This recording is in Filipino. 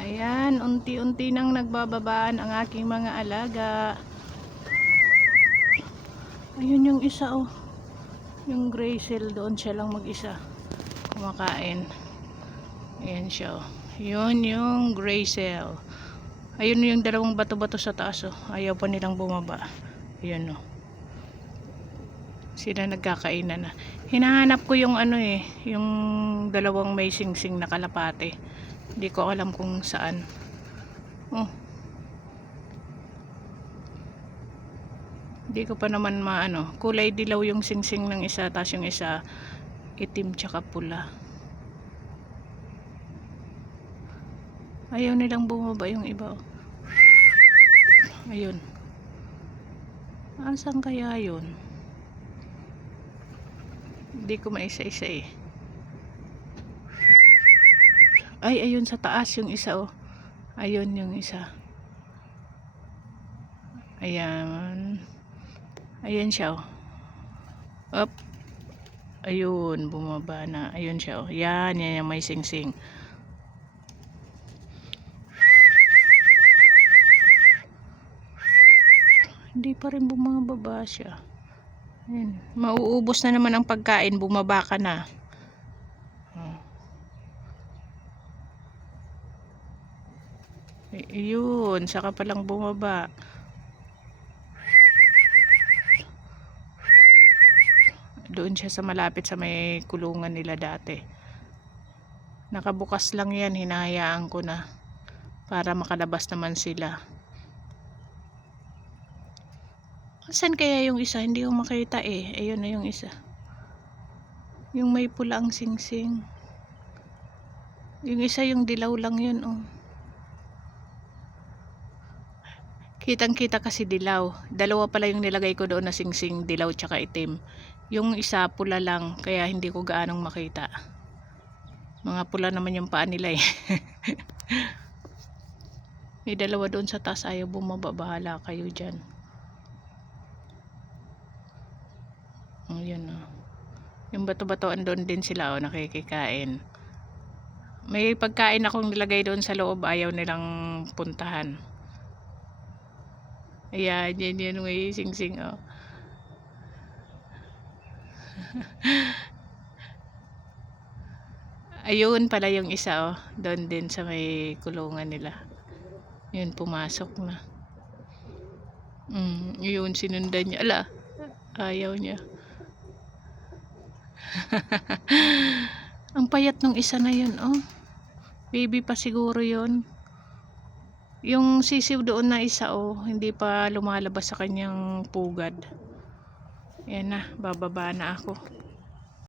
Ayan, unti-unti nang nagbababaan ang aking mga alaga. Ayun yung isa oh. Yung Gracel, doon siya lang mag-isa kumakain. Ayan siya oh. Yun yung Gracel. Ayun yung dalawang bato-bato sa taas oh. Ayaw pa nilang bumaba. Ayan oh. Sila nagkakainan na. Hinahanap ko yung ano eh, yung dalawang may singsing na kalapate. Hindi ko alam kung saan. Oh. Hindi ko pa naman maano. Kulay dilaw yung singsing ng isa, tapos yung isa itim tsaka pula. Ayaw nilang bumaba yung iba. Oh. Ayun. Asan kaya yun? Hindi ko maisa-isa eh. Ay, ayun sa taas yung isa oh. Ayun yung isa. Ayan. Ayan siya oh. Up. Ayun, bumaba na. Ayun siya oh. Yan yung may singsing. Hindi pa rin bumababa siya. Ayan. Mauubos na naman ang pagkain, bumaba ka na. Ayun, saka palang bumaba. Doon siya sa malapit sa may kulungan nila dati. Nakabukas lang yan, hinahayaan ko na para makalabas naman sila. Saan kaya yung isa? Hindi ko makita eh. Ayun na yung isa. Yung may pula ang singsing. Yung isa yung dilaw lang yun oh. Kitang kita kasi dilaw. Dalawa pala yung nilagay ko doon na singsing, dilaw tsaka itim. Yung isa pula lang, kaya hindi ko gaanong makita. Mga pula naman yung paa nila eh. May dalawa doon sa taas, ayaw bumaba, bahala kayo dyan. Ayan oh. Yung bato-batoan doon din sila oh, nakikikain. May pagkain akong nilagay doon sa loob, ayaw nilang puntahan. Ayan, yan may singsing oh. Ayun pala yung isa oh, doon din sa may kulungan nila. Yun, pumasok na. Yun, sinundan niya. Ala, ayaw niya. Ang payat nung isa na yun oh. Baby pa siguro yun. Yung sisiw doon na isa oh, hindi pa lumalabas sa kanyang pugad. Yan na, bababa na ako.